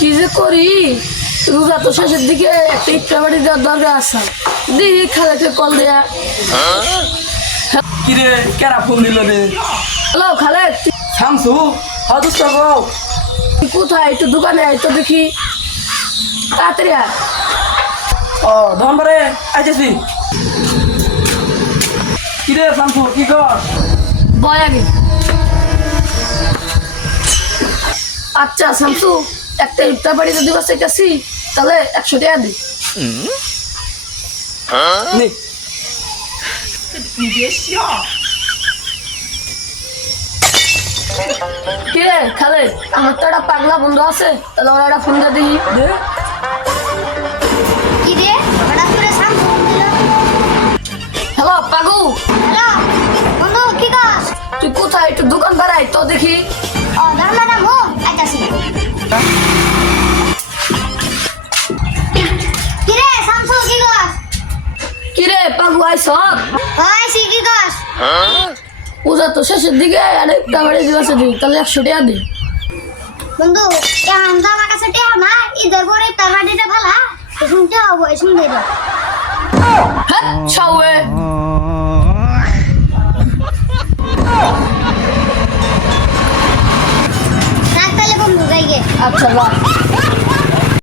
কি যে করি রোজা তো শেষের দিকে একটা ইফতার বাড়ি দেওয়ার দরকার আছে দেখি খালাকে কল দেয়া। কিরে কেরা ফোন দিল রে? হ্যালো খালেদ শামসু হদস্ত গো। তুই কোথায়? একটু দোকানে আয় তো দেখি, তাড়াতাড়ি আয়। ও ধনবারে আইতেছি। কিরে শামসু কি কর? বয় আগে। আচ্ছা শামসু, একটা ইফতার বাড়িতে দিবা চাইতেছি, তাহলে 100 টাকা দি। নে কিরে খালেদ, আমার তো একটা পাগলা বন্ধু আছে, তাহলে ওরা একটা ফোন দিয়ে দিই। দে। কি রে হঠাৎ করে শামসু ফোন দিল? হ্যালো পাগু, হ্যালো বন্ধু কি কাজ? তুই কোথায়? একটু দোকান বাড়াই তো দেখি। ও ধর্মনা মো আইতাছি। কি রে শামসু কি কাজ? কিরে পাগু আইস? আইছি কি কাজ? পূজা তো শেষের দিকে আর ইফতার বাড়ি দিবা চাইছি, তাহলে 100 টাকা দি। বন্ধু এখন তো আমার কাছে টেহা না, ঈদের পরে তার বাড়িতে ভালা শুনতে হবো শুনতে দাও। হ্যাঁ ছাউয়ে